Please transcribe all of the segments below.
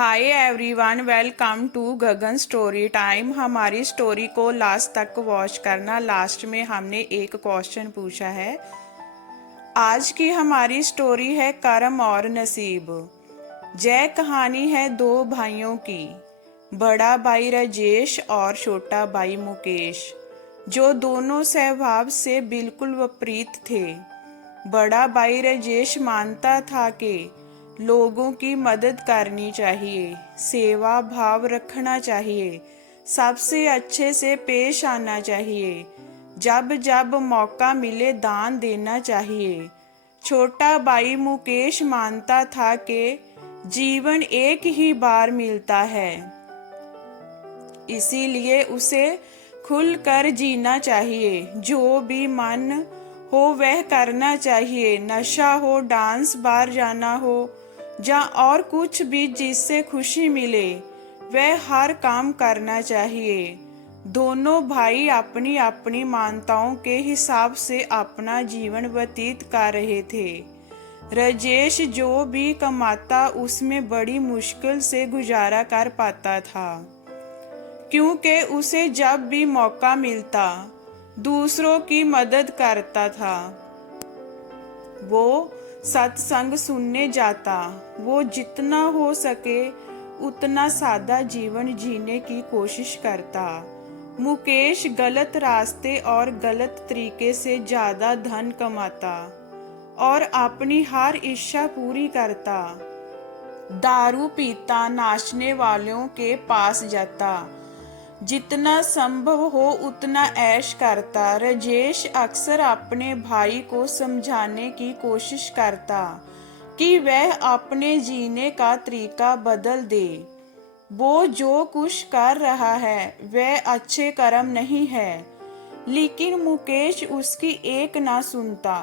Hi everyone, welcome to Gagan story time. हमारी story को last तक वॉच करना। लास्ट में हमने एक क्वेश्चन पूछा है। आज की हमारी स्टोरी है कर्म और नसीब। यह कहानी है दो भाइयों की, बड़ा भाई राजेश और छोटा भाई मुकेश, जो दोनों स्वभाव से बिल्कुल विपरीत थे। बड़ा भाई राजेश मानता था कि लोगों की मदद करनी चाहिए, सेवा भाव रखना चाहिए, सबसे अच्छे से पेश आना चाहिए, जब जब मौका मिले दान देना चाहिए। छोटा भाई मुकेश मानता था कि जीवन एक ही बार मिलता है, इसीलिए उसे खुलकर जीना चाहिए। जो भी मन हो वह करना चाहिए, नशा हो, डांस बार जाना हो या और कुछ भी जिससे खुशी मिले, वह हर काम करना चाहिए। दोनों भाई अपनी अपनी मान्यताओं के हिसाब से अपना जीवन व्यतीत कर रहे थे। राजेश जो भी कमाता उसमें बड़ी मुश्किल से गुजारा कर पाता था, क्योंकि उसे जब भी मौका मिलता दूसरों की मदद करता था। वो सत्संग सुनने जाता, वो जितना हो सके उतना सादा जीवन जीने की कोशिश करता। मुकेश गलत रास्ते और गलत तरीके से ज्यादा धन कमाता और अपनी हर इच्छा पूरी करता। दारू पीता, नाचने वालों के पास जाता, जितना संभव हो उतना ऐश करता। राजेश अक्सर अपने भाई को समझाने की कोशिश करता कि वह अपने जीने का तरीका बदल दे। वो जो कुछ कर रहा है वह अच्छे कर्म नहीं है, लेकिन मुकेश उसकी एक ना सुनता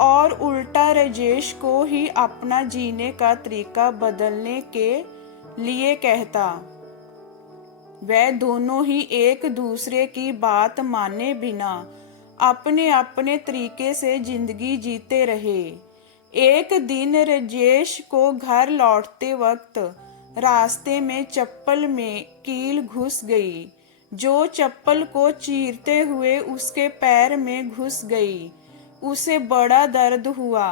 और उल्टा राजेश को ही अपना जीने का तरीका बदलने के लिए कहता। वह दोनों ही एक दूसरे की बात माने बिना अपने अपने तरीके से जिंदगी जीते रहे। एक दिन राजेश को घर लौटते वक्त रास्ते में चप्पल में कील घुस गई, जो चप्पल को चीरते हुए उसके पैर में घुस गई। उसे बड़ा दर्द हुआ।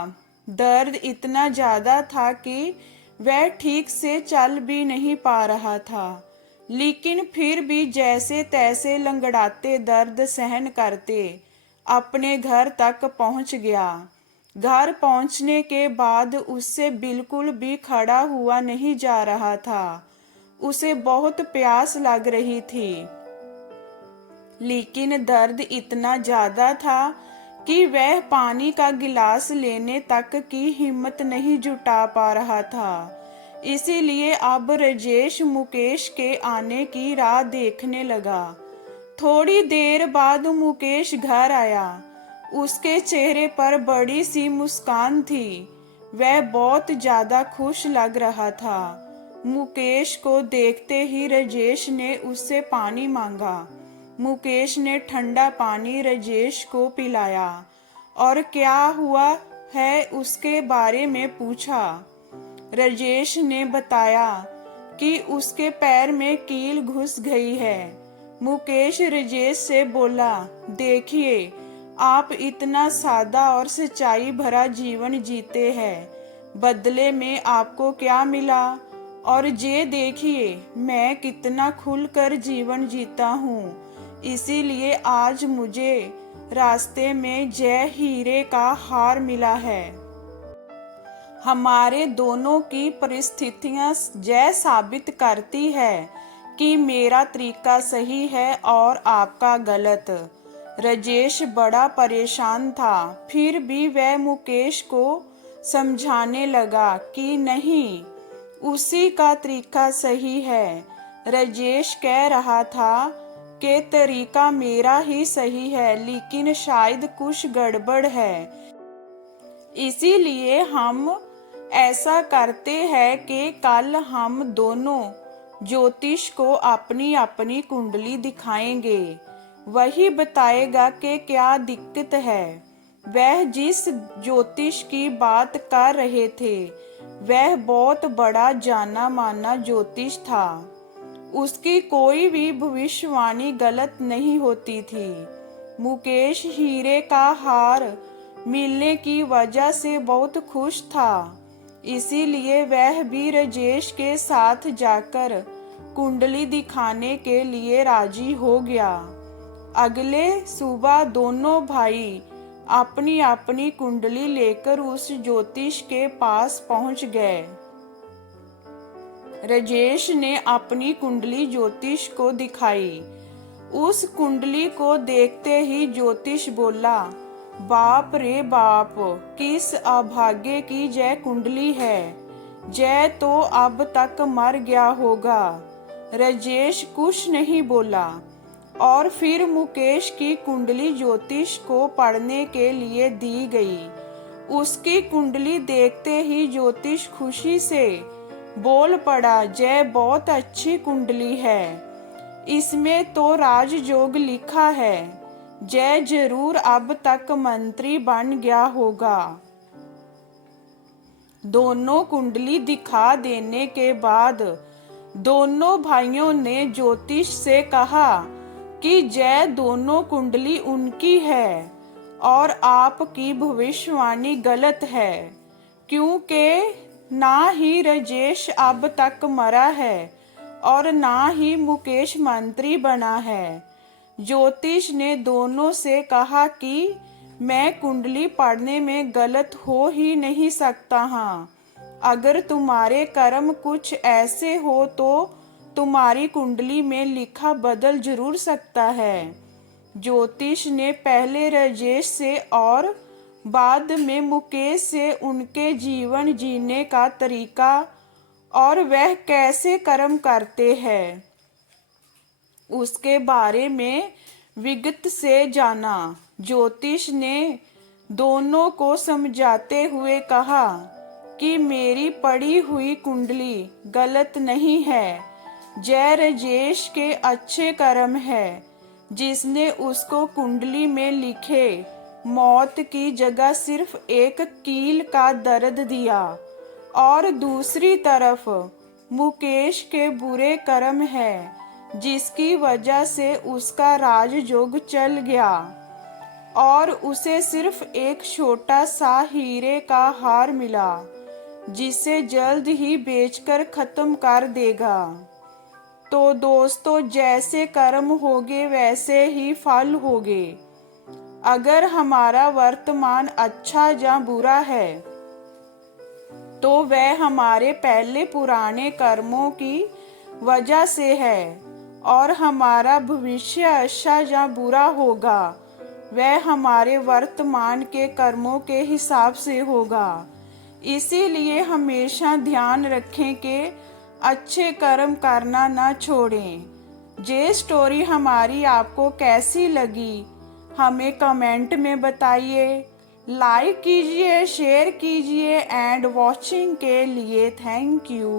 दर्द इतना ज्यादा था कि वह ठीक से चल भी नहीं पा रहा था, लेकिन फिर भी जैसे तैसे लंगड़ाते दर्द सहन करते अपने घर तक पहुंच गया। घर पहुंचने के बाद उससे बिल्कुल भी खड़ा हुआ नहीं जा रहा था। उसे बहुत प्यास लग रही थी, लेकिन दर्द इतना ज्यादा था कि वह पानी का गिलास लेने तक की हिम्मत नहीं जुटा पा रहा था। इसीलिए अब राजेश मुकेश के आने की राह देखने लगा। थोड़ी देर बाद मुकेश घर आया। उसके चेहरे पर बड़ी सी मुस्कान थी। वह बहुत ज्यादा खुश लग रहा था। मुकेश को देखते ही राजेश ने उससे पानी मांगा। मुकेश ने ठंडा पानी राजेश को पिलाया और क्या हुआ है उसके बारे में पूछा। राजेश ने बताया कि उसके पैर में कील घुस गई है। मुकेश राजेश से बोला, देखिए, आप इतना सादा और सच्चाई भरा जीवन जीते हैं, बदले में आपको क्या मिला? और ये देखिए, मैं कितना खुलकर जीवन जीता हूँ। इसीलिए आज मुझे रास्ते में जय हीरे का हार मिला है। हमारे दोनों की परिस्थितियां यह साबित करती है कि मेरा तरीका सही है और आपका गलत। राजेश बड़ा परेशान था, फिर भी वह मुकेश को समझाने लगा कि नहीं, उसी का तरीका सही है। राजेश कह रहा था कि तरीका मेरा ही सही है, लेकिन शायद कुछ गड़बड़ है। इसीलिए हम ऐसा करते हैं कि कल हम दोनों ज्योतिष को अपनी अपनी कुंडली दिखाएंगे। वही बताएगा कि क्या दिक्कत है। वह जिस ज्योतिष की बात कर रहे थे वह बहुत बड़ा जाना माना ज्योतिष था। उसकी कोई भी भविष्यवाणी गलत नहीं होती थी। मुकेश हीरे का हार मिलने की वजह से बहुत खुश था, इसीलिए वह भी राजेश के साथ जाकर कुंडली दिखाने के लिए राजी हो गया। अगले सुबह दोनों भाई अपनी अपनी कुंडली लेकर उस ज्योतिष के पास पहुंच गए। राजेश ने अपनी कुंडली ज्योतिष को दिखाई। उस कुंडली को देखते ही ज्योतिष बोला, बाप रे बाप, किस अभागे की जय कुंडली है। जय तो अब तक मर गया होगा। राजेश कुछ नहीं बोला और फिर मुकेश की कुंडली ज्योतिष को पढ़ने के लिए दी गई। उसकी कुंडली देखते ही ज्योतिष खुशी से बोल पड़ा, जय बहुत अच्छी कुंडली है, इसमें तो राजयोग लिखा है। जय जरूर अब तक मंत्री बन गया होगा। दोनों कुंडली दिखा देने के बाद दोनों भाइयों ने ज्योतिष से कहा कि जय दोनों कुंडली उनकी है और आपकी भविष्यवाणी गलत है, क्योंकि ना ही राजेश अब तक मरा है और ना ही मुकेश मंत्री बना है। ज्योतिष ने दोनों से कहा कि मैं कुंडली पढ़ने में गलत हो ही नहीं सकता। हाँ, अगर तुम्हारे कर्म कुछ ऐसे हो तो तुम्हारी कुंडली में लिखा बदल जरूर सकता है। ज्योतिष ने पहले राजेश से और बाद में मुकेश से उनके जीवन जीने का तरीका और वह कैसे कर्म करते हैं उसके बारे में विगत से जाना। ज्योतिष ने दोनों को समझाते हुए कहा कि मेरी पड़ी हुई कुंडली गलत नहीं है। जय राजेश के अच्छे कर्म है जिसने उसको कुंडली में लिखे मौत की जगह सिर्फ एक कील का दर्द दिया, और दूसरी तरफ मुकेश के बुरे कर्म है जिसकी वजह से उसका राजयोग चल गया और उसे सिर्फ एक छोटा सा हीरे का हार मिला जिसे जल्द ही बेचकर खत्म कर देगा। तो दोस्तों, जैसे कर्म होगे वैसे ही फल होगे। अगर हमारा वर्तमान अच्छा या बुरा है तो वह हमारे पहले पुराने कर्मों की वजह से है, और हमारा भविष्य अच्छा या बुरा होगा वह हमारे वर्तमान के कर्मों के हिसाब से होगा। इसीलिए हमेशा ध्यान रखें कि अच्छे कर्म करना ना छोड़ें। ये स्टोरी हमारी आपको कैसी लगी हमें कमेंट में बताइए। लाइक कीजिए, शेयर कीजिए एंड वॉचिंग के लिए थैंक यू।